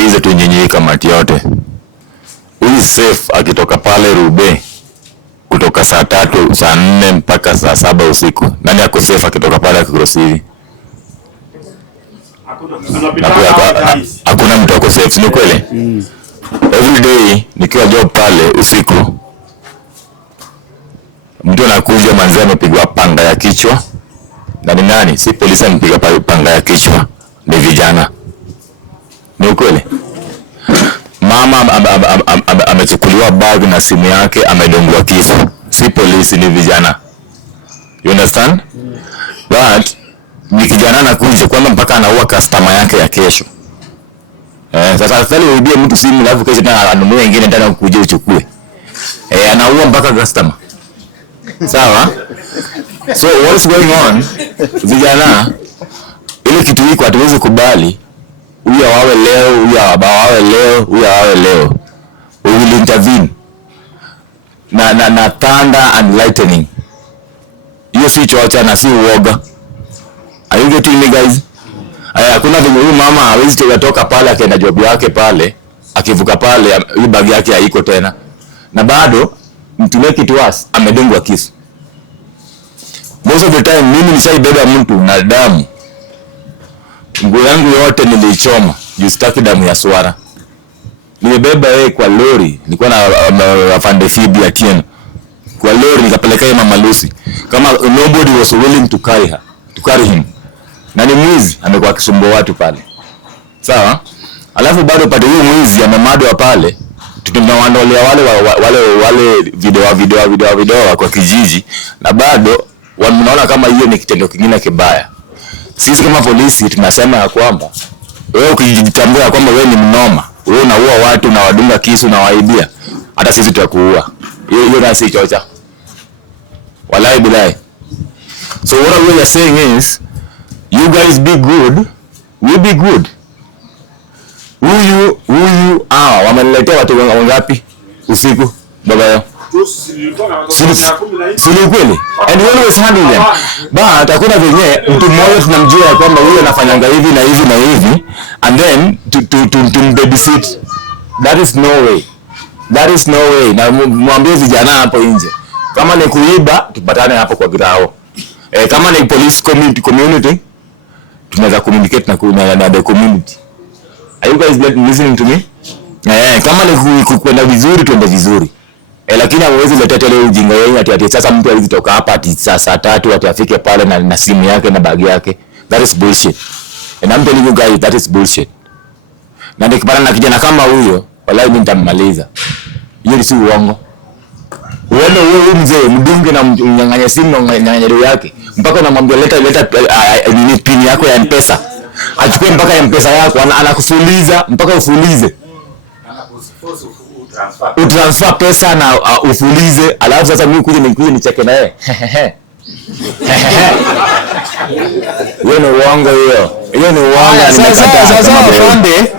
niulize tu nyinyi kamati yote. Huyu safe akitoka pale Rube kutoka saa 3, saa 4 mpaka saa 7 usiku. Nani ako safe akitoka pale akicross hivi? Hakuna mtu ako safe, ni kweli? Every day nikiwa job pale usiku, mtu anakuja manzee amepigwa panga ya kichwa. Na ni nani? Si polisi ampiga panga ya kichwa, ni vijana. Ni ukweli? Mama amechukuliwa bag na simu yake, amedongwa kisu. Si polisi, ni vijana. You understand? But ni kijana anakuja kwamba mpaka anaua customer yake ya kesho. Sasa afadhali uibie mtu simu alafu kesho tena anunue nyingine tena kuja uchukue. Anaua mpaka customer. Sawa? So what's going on? Vijana, ile kitu hiko hatuwezi kubali. Huyu awawe leo, huyu awawe leo, huyu awawe leo. We will intervene. Na thunder and lightning. Hiyo si chocha na si uoga. Are you getting me guys? Hakuna vile huyu mama hawezi toka pale akaenda job yake pale, akivuka pale hii bag yake haiko tena. Na bado mtume kitu wasi amedungwa kisu. Most of the time mimi nishaibeba mtu na damu. Nguo yangu yote nilichoma, justaki damu ya swara. Nimebeba yeye kwa lori, nilikuwa na afande Fibi Atieno. Kwa lori nikapeleka yeye Mama Lucy. Kama nobody was willing to carry him. Na ni mwizi amekuwa akisumbua watu pale. Sawa? Alafu bado pale huyo mwizi amemadwa pale. Tunawaondolea wale video kwa kijiji, na bado wanaona kama hiyo ni kitendo kingine kibaya. Sisi kama polisi tunasema ya kwamba wewe ukijitambua kwamba wewe ni mnoma, wewe unaua watu na wadunga kisu na waibia, hata sisi tutakuua. Hiyo na si chocha. Wallahi billahi. So what we are saying is, you guys be good, we be good. Huyu wameletea watu wangapi usiku baba yao? Sili kweli. And we always handle them. But hakuna vile mtu mmoja tunamjua kwamba huyu anafanyanga hivi na hivi na hivi, and then to babysit. That is no way. That is no way. Na mwambie vijana hapo nje, kama ni kuiba tupatane hapo kwa grao. Kama ni police community tunaweza communicate na the community. Are you guys listening to me? Kama ni kwenda vizuri tuende vizuri. Lakini hawezi leta ile ujinga yenu ati sasa mtu hawezi toka hapa ati saa 3 ati afike pale na simu yake na bag yake. That is bullshit. And I'm telling you guys, that is bullshit. Na nikipata na kijana kama huyo, wallahi mimi nitammaliza. Hiyo si uongo. Wewe mzee mdunge na mnyang'anya simu na mnyang'anya roho yake, mpaka unamwambia leta pin yako ya M-Pesa. Achukue mpaka M-Pesa yako, anakufuliza mpaka ufulize. Utransfer pesa na ufulize, alafu sasa mimi nikuje nicheke na yeye. Hiyo ni uongo hiyo. Hiyo ni uongo. Sasa afande